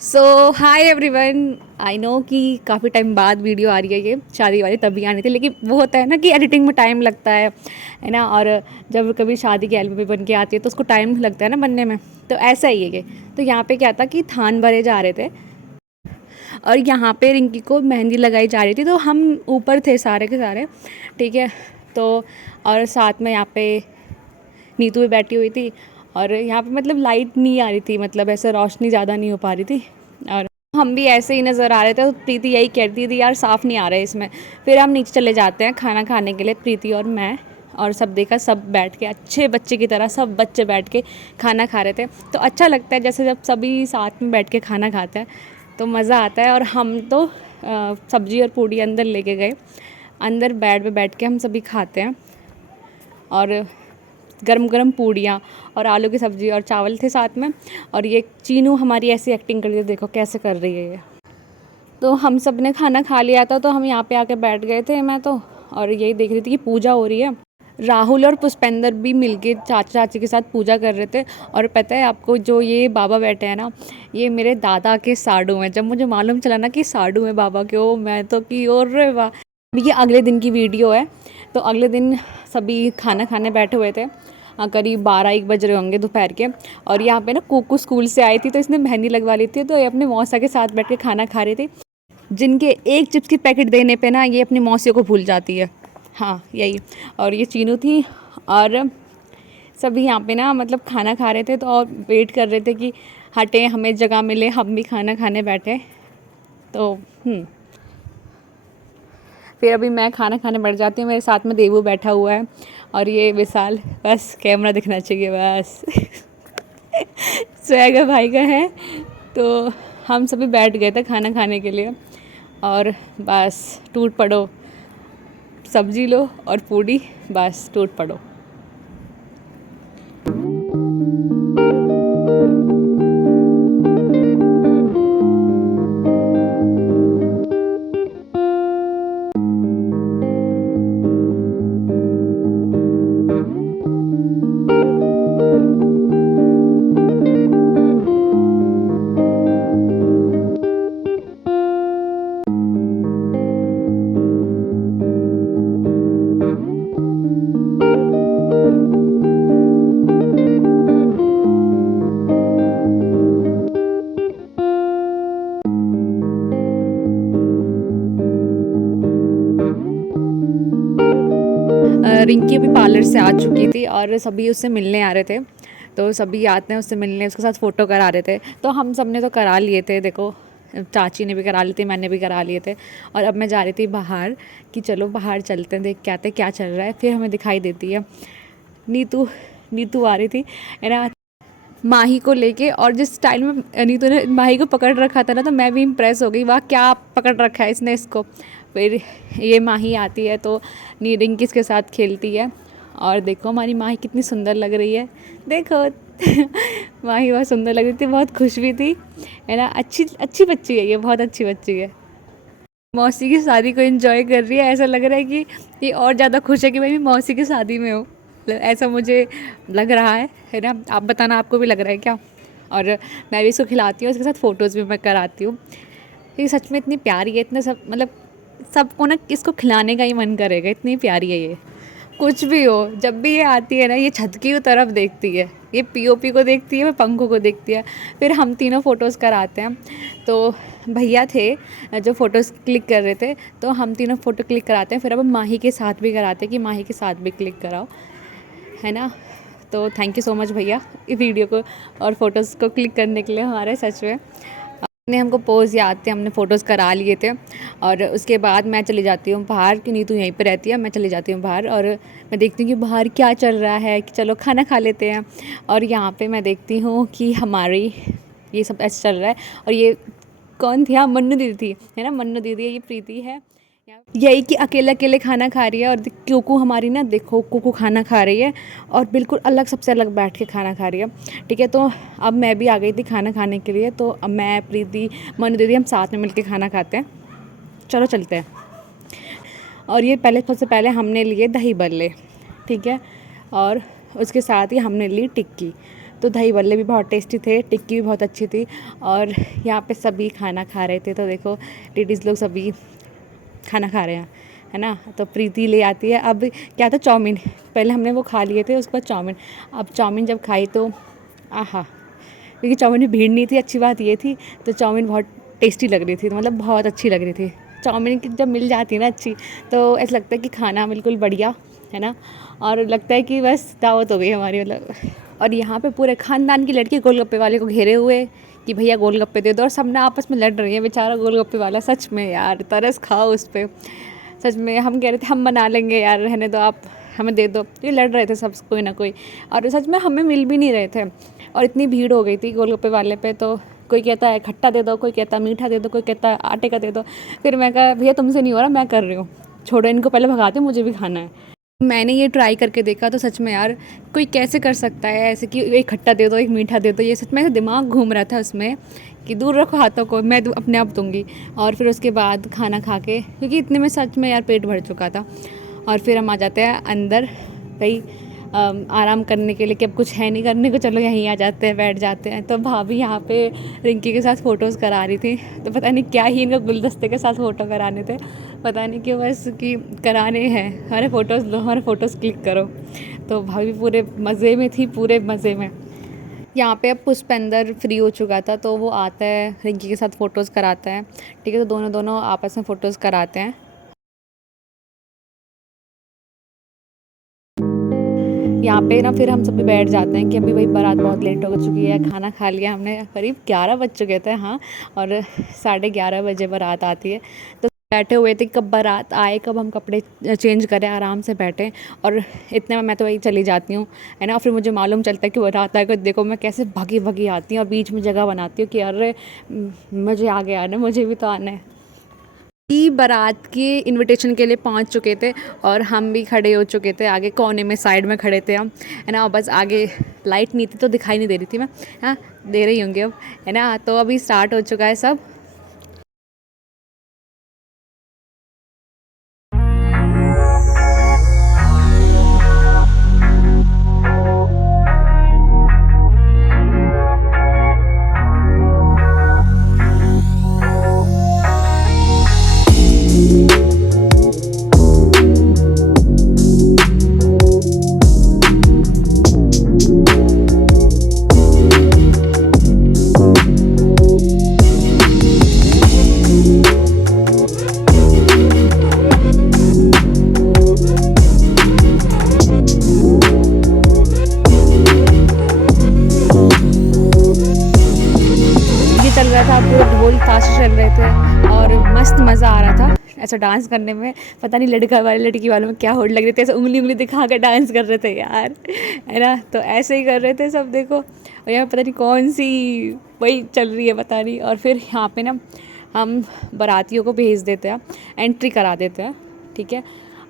So hi everyone. I know कि काफ़ी time बाद वीडियो आ रही है, ये शादी वाली तभी आनी थी, लेकिन वो होता है ना कि एडिटिंग में टाइम लगता है ना। और जब कभी शादी की एल्बम बन के आती है तो उसको टाइम लगता है ना बनने में। तो ऐसा ही है ये। तो यहाँ पे क्या था कि थान भरे जा रहे थे और यहाँ पे रिंकी को मेहंदी लगाई जा रही थी, तो हम ऊपर थे सारे के सारे। ठीक है। तो और साथ में यहाँ पे नीतू भी बैठी हुई थी और यहाँ पे मतलब लाइट नहीं आ रही थी, मतलब ऐसे रोशनी ज़्यादा नहीं हो पा रही थी और हम भी ऐसे ही नज़र आ रहे थे। तो प्रीति यही कहती थी यार साफ़ नहीं आ रहा है इसमें। फिर हम नीचे चले जाते हैं खाना खाने के लिए, प्रीति और मैं। और सब देखा, सब बैठ के अच्छे बच्चे की तरह सब बच्चे बैठ के खाना खा रहे थे। तो अच्छा लगता है जैसे जब सभी साथ में बैठ के खाना खाते हैं तो मज़ा आता है। और हम तो सब्जी और पूड़ी अंदर लेके गए, अंदर बेड पे बैठ के हम सभी खाते हैं। और गरम गरम पूड़ियाँ और आलू की सब्ज़ी और चावल थे साथ में। और ये चीनू हमारी ऐसी एक्टिंग कर रही है, देखो कैसे कर रही है ये। तो हम सब ने खाना खा लिया था तो हम यहाँ पे आके बैठ गए थे मैं तो। और यही देख रही थी कि पूजा हो रही है। राहुल और पुष्पेंद्र भी मिलके चाचा चाची के साथ पूजा कर रहे थे। और पता है आपको, जो ये बाबा बैठे हैं ना, ये मेरे दादा के साडू हैं। जब मुझे मालूम चला ना कि साडू हैं बाबा के, ओ मैं तो कि और रे वाह। ये अगले दिन की वीडियो है। तो अगले दिन सभी खाना खाने बैठे हुए थे, करीब 12-1 बज रहे होंगे दोपहर के। और यहाँ पे ना कुकू स्कूल से आई थी तो इसने मेहंदी लगवा ली थी, तो ये अपने मौसा के साथ बैठ के खाना खा रही थी। जिनके एक चिप्स की पैकेट देने पे ना ये अपनी मौसियों को भूल जाती है। हाँ यही। और ये चीनू थी। और सभी यहाँ पे ना मतलब खाना खा रहे थे तो और वेट कर रहे थे कि हटें हमें जगह मिले, हम भी खाना खाने बैठे। तो फिर अभी मैं खाना खाने बैठ जाती हूँ, मेरे साथ में देवू बैठा हुआ है और ये विशाल। बस कैमरा दिखना चाहिए बस। स्वैग भाई का है। तो हम सभी बैठ गए थे खाना खाने के लिए और बस टूट पड़ो, सब्जी लो और पूड़ी, बस टूट पड़ो। रिंकी अभी पार्लर से आ चुकी थी और सभी उससे मिलने आ रहे थे। तो सभी आते हैं उससे मिलने, उसके साथ फ़ोटो करा रहे थे। तो हम सब ने तो करा लिए थे, देखो चाची ने भी करा ली थी, मैंने भी करा लिए थे। और अब मैं जा रही थी बाहर कि चलो बाहर चलते हैं, देख के आते क्या चल रहा है। फिर हमें दिखाई देती है नीतू। नीतू आ रही थी है ना, माही को लेके। और जिस स्टाइल में नीतू ने माही को पकड़ रखा था ना, तो मैं भी इम्प्रेस हो गई, वाह क्या पकड़ रखा है इसने इसको। फिर ये माही आती है तो नी रिंकी के साथ खेलती है। और देखो हमारी माही कितनी सुंदर लग रही है, देखो। माही बहुत सुंदर लग रही थी, बहुत खुश भी थी है ना। अच्छी अच्छी बच्ची है ये, बहुत अच्छी बच्ची है। मौसी की शादी को एंजॉय कर रही है, ऐसा लग रहा है कि ये और ज़्यादा खुश है कि भाई मैं मौसी की शादी में हूँ, मतलब ऐसा मुझे लग रहा है ना। आप बताना आपको भी लग रहा है क्या। और मैं भी इसको खिलाती हूँ, उसके साथ फ़ोटोज़ भी मैं कराती हूँ। ये सच में इतनी प्यारी है, इतने सब मतलब सबको ना इसको खिलाने का ही मन करेगा, इतनी प्यारी है ये। कुछ भी हो, जब भी ये आती है ना, ये छत की तरफ देखती है, ये पीओपी को देखती है, मैं पंखों को देखती है। फिर हम तीनों फ़ोटोज़ कराते हैं। तो भैया थे जो फ़ोटोज़ क्लिक कर रहे थे, तो हम तीनों फ़ोटो क्लिक कराते हैं। फिर अब हम माही के साथ भी कराते हैं कि माही के साथ भी क्लिक कराओ, है ना। तो थैंक यू सो मच भैया इस वीडियो को और फ़ोटोज़ को क्लिक करने के लिए हमारे, सच में। ने हमको पोज़ याद थे, हमने फ़ोटोज़ करा लिए थे। और उसके बाद मैं चली जाती हूँ बाहर, कि नीतू यहीं पे रहती है, मैं चली जाती हूँ बाहर। और मैं देखती हूँ कि बाहर क्या चल रहा है, कि चलो खाना खा लेते हैं। और यहाँ पे मैं देखती हूँ कि हमारी ये सब ऐसे चल रहा है। और ये कौन थी, हाँ मन्नू दीदी थी, है ना, मन्नू दीदी है, ये प्रीति है। यही कि अकेले अकेले खाना खा रही है। और क्यूकू हमारी ना, देखो कुकू खाना खा रही है और बिल्कुल अलग, सबसे अलग बैठ के खाना खा रही है। ठीक है। तो अब मैं भी आ गई थी खाना खाने के लिए। तो अब मैं, प्रीति, मनु दीदी, हम साथ में मिलके खाना खाते हैं, चलो चलते हैं। और ये पहले, सबसे पहले हमने लिए दही बल्ले, ठीक है। और उसके साथ ही हमने ली टिक्की। तो दही बल्ले भी बहुत टेस्टी थे, टिक्की भी बहुत अच्छी थी। और यहाँ पे सभी खाना खा रहे थे, तो देखो लेडीज़ लोग सभी खाना खा रहे हैं, है ना। तो प्रीति ले आती है, अब क्या था, चाउमीन। पहले हमने वो खा लिए थे, उसके बाद चाउमीन। अब चाउमीन जब खाई तो आहा, क्योंकि चाउमीन में भीड़ नहीं थी, अच्छी बात ये थी। तो चाउमीन बहुत टेस्टी लग रही थी, तो मतलब बहुत अच्छी लग रही थी। चाउमीन की जब मिल जाती है ना अच्छी, तो ऐसा लगता है कि खाना बिल्कुल बढ़िया, है ना। और लगता है कि बस दावत हो गई हमारी, मतलब। और यहाँ पे पूरे ख़ानदान की लड़की गोलगप्पे वाले को घेरे हुए कि भैया गोलगप्पे दे दो, और सब ना आपस में लड़ रही है। बेचारा गोलगप्पे वाला, सच में यार तरस खाओ उस पर। सच में हम कह रहे थे हम बना लेंगे यार, रहने दो आप, हमें दे दो। ये लड़ रहे थे सब, कोई ना कोई। और सच में हमें मिल भी नहीं रहे थे, और इतनी भीड़ हो गई थी गोलगप्पे वाले पे। तो कोई कहता है खट्टा दे दो, कोई कहता है मीठा दे दो, कोई कहता है आटे का दे दो। फिर मैं कहा भैया तुमसे नहीं हो रहा, मैं कर रही हूँ, छोड़ो इनको, पहले भगाते, मुझे भी खाना है। मैंने ये ट्राई करके देखा, तो सच में यार कोई कैसे कर सकता है ऐसे कि एक खट्टा दे दो, एक मीठा दे दो। ये सच में दिमाग घूम रहा था उसमें कि दूर रखो हाथों को, मैं अपने आप दूंगी। और फिर उसके बाद खाना खा के, क्योंकि इतने में सच में यार पेट भर चुका था। और फिर हम आ जाते हैं अंदर, कहीं आराम करने के लिए, कि अब कुछ है नहीं करने को, चलो यहीं आ जाते हैं, बैठ जाते हैं। तो भाभी यहाँ पे रिंकी के साथ फ़ोटोज़ करा रही थी, तो पता नहीं क्या ही इनको गुलदस्ते के साथ फ़ोटो कराने थे, पता नहीं क्यों, बस कि कराने हैं, हमारे फ़ोटोज़ लो, हमारे फ़ोटोज़ क्लिक करो। तो भाभी पूरे मज़े में थी, पूरे मज़े में। यहाँ पे अब पुष्पेंद्र फ्री हो चुका था, तो वो आता है, रिंकी के साथ फ़ोटोज़ कराता है, ठीक है। तो दोनों दोनों आपस में फ़ोटोज़ कराते हैं। यहाँ पे ना फिर हम सब बैठ जाते हैं कि अभी भाई बारात बहुत लेट हो चुकी है, खाना खा लिया हमने, करीब 11 बज चुके थे, हाँ। और 11:30 बजे बारात आती है, तो बैठे हुए थे कि कब बारात आए, कब हम कपड़े चेंज करें, आराम से बैठें। और इतने में मैं तो वही चली जाती हूँ, है ना। और फिर मुझे मालूम चलता है कि बारात आएगा, देखो मैं कैसे भागी भागी आती हूँ, और बीच में जगह बनाती हूँ कि अरे मुझे आगे आना है, मुझे भी तो आना है। कि बारात के इनविटेशन के लिए पहुंच चुके थे, और हम भी खड़े हो चुके थे आगे कोने में, साइड में खड़े थे हम, है ना। और बस आगे लाइट नहीं थी तो दिखाई नहीं दे रही थी मैं, हाँ दे रही होंगी अब, है ना। तो अभी स्टार्ट हो चुका है सब। ये चल रहा था, पूरे ढोल ताशे चल रहे थे, और मस्त मज़ा आ रहा था ऐसा डांस करने में। पता नहीं लड़का वाले लड़की वालों में क्या होड़ लग रही थी, ऐसे उंगली उंगली दिखा के डांस कर रहे थे यार, है ना। तो ऐसे ही कर रहे थे सब, देखो। और यहाँ पता नहीं कौन सी वही चल रही है, पता नहीं। और फिर यहाँ पे ना हम बारातियों को भेज देते हैं, एंट्री करा देते हैं, ठीक है।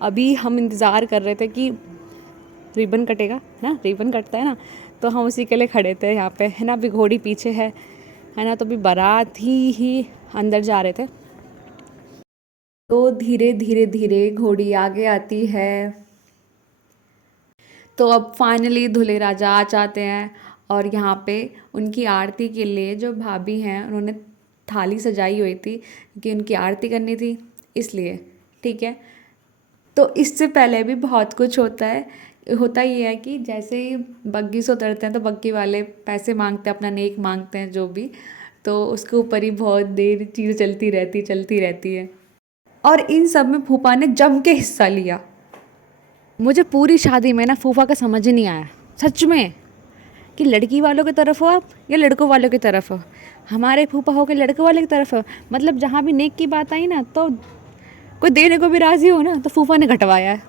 अभी हम इंतज़ार कर रहे थे कि रिबन कटेगा ना, रिबन कटता है ना, तो हम उसी के लिए खड़े थे यहाँ पे, है ना। अभी घोड़ी पीछे है ना। तो अभी बारात ही अंदर जा रहे थे, तो धीरे धीरे धीरे घोड़ी आगे आती है। तो अब फाइनली दूल्हे राजा आ जाते हैं, और यहाँ पे उनकी आरती के लिए जो भाभी हैं उन्होंने थाली सजाई हुई थी, कि उनकी आरती करनी थी इसलिए, ठीक है। तो इससे पहले भी बहुत कुछ होता है। होता ये है कि जैसे ही बग्गी से उतरते हैं, तो बग्गी वाले पैसे मांगते हैं, अपना नेक मांगते हैं जो भी, तो उसके ऊपर ही बहुत देर चीज़ें चलती रहती है। और इन सब में फूफा ने जम के हिस्सा लिया। मुझे पूरी शादी में ना फूफा का समझ ही नहीं आया, सच में, कि लड़की वालों की तरफ हो आप या लड़कों वालों की तरफ हो। हमारे फूफा हो के लड़कों वाले की तरफ हो, मतलब जहाँ भी नेक की बात आई ना, तो कोई देने को भी राज़ी हो ना, तो फूफा ने घटवाया है।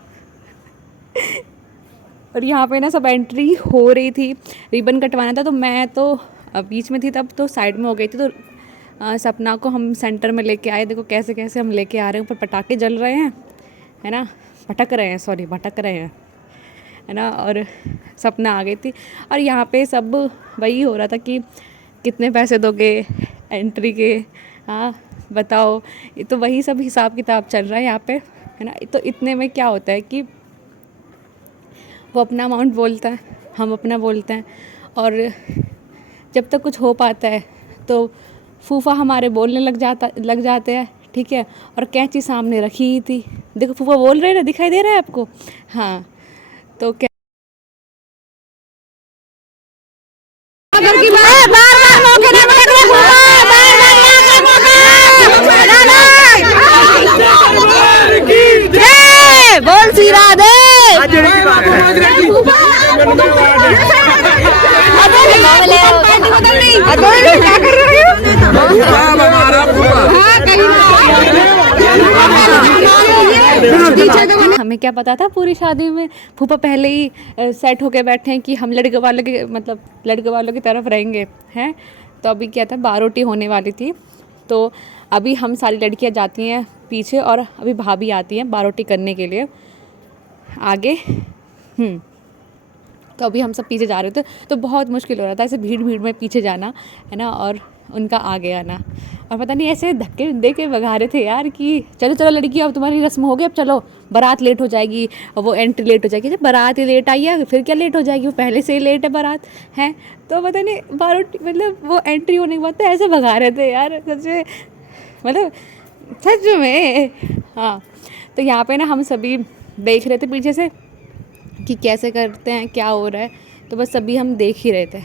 और यहाँ पे ना सब एंट्री हो रही थी, रिबन कटवाना था, तो मैं तो बीच में थी तब, तो साइड में हो गई थी। तो सपना को हम सेंटर में लेके आए, देखो कैसे कैसे हम लेके आ रहे हैं, ऊपर पटाखे जल रहे हैं, है ना, भटक रहे हैं, सॉरी भटक रहे हैं, है ना। और सपना आ गई थी, और यहाँ पे सब वही हो रहा था कि कितने पैसे दोगे एंट्री के, हाँ बताओ। ये तो वही सब हिसाब किताब चल रहा है यहाँ पे, है ना। तो इतने में क्या होता है कि वो अपना अमाउंट बोलता है, हम अपना बोलते हैं, और जब तक कुछ हो पाता है तो फूफा हमारे बोलने लग जाते हैं, ठीक है। और कैंची सामने रखी ही थी, देखो फूफा बोल रहे हैं ना, दिखाई दे रहा है आपको? हाँ, तो क्या बोल सी राधे। हमें क्या पता था पूरी शादी में फूफा पहले ही सेट होके बैठे हैं कि हम लड़के वालों के मतलब लड़के वालों की तरफ रहेंगे हैं। तो अभी क्या था, बारोटी होने वाली थी, तो अभी हम सारी लड़कियां जाती हैं पीछे और अभी भाभी आती हैं बारोटी करने के लिए आगे। तो अभी हम सब पीछे जा रहे थे, तो बहुत मुश्किल हो रहा था ऐसे भीड़ भीड़ में पीछे जाना, है ना, और उनका आगे आना। और पता नहीं ऐसे धक्के दे के भगा रहे थे यार कि चलो चलो लड़की, अब तुम्हारी रस्म हो गई, अब चलो, बारात लेट हो जाएगी, वो एंट्री लेट हो जाएगी। जब बारात ही लेट आई है फिर क्या लेट हो जाएगी, वो पहले से ही लेट है बारात है। तो पता नहीं बारात मतलब वो एंट्री होने के बाद तो ऐसे भगा रहे थे यार, सच में, मतलब सच में। हाँ, तो यहाँ पे ना हम सभी देख रहे थे पीछे से कि कैसे करते हैं, क्या हो रहा है, तो बस सभी हम देख ही रहे थे।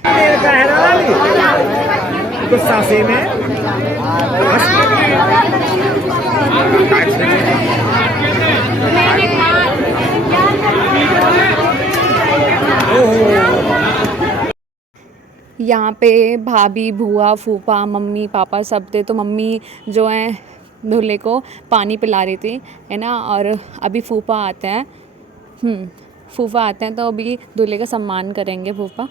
यहाँ पे भाभी, बुआ, फूफा, मम्मी, पापा सब थे। तो मम्मी जो है दूल्हे को पानी पिला रही थी, है ना, और अभी फूफा आते हैं। फूफा आते हैं तो अभी दूल्हे का सम्मान करेंगे फूफा। और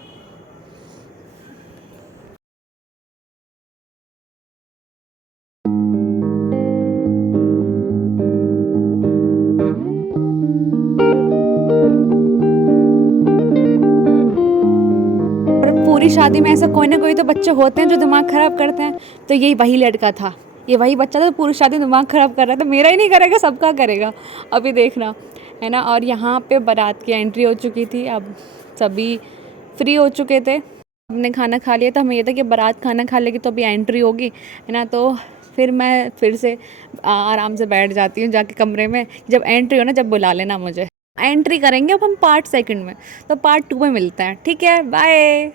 पूरी शादी में ऐसा कोई ना कोई तो बच्चे होते हैं जो दिमाग ख़राब करते हैं, तो यही वही लड़का था, ये वही बच्चा था, पूरी शादी में दिमाग ख़राब कर रहा था। मेरा ही नहीं करेगा, सबका करेगा, अभी देखना, है ना। और यहाँ पे बारात की एंट्री हो चुकी थी, अब सभी फ्री हो चुके थे, हमने खाना खा लिया था। हमें ये था कि बारात खाना खा लेगी तो अभी एंट्री होगी, है ना। तो फिर मैं फिर से आराम से बैठ जाती हूँ जाके कमरे में। जब एंट्री हो ना, जब बुला लेना मुझे। एंट्री करेंगे अब हम पार्ट सेकंड में, तो पार्ट 2 में मिलते हैं, ठीक है, बाय।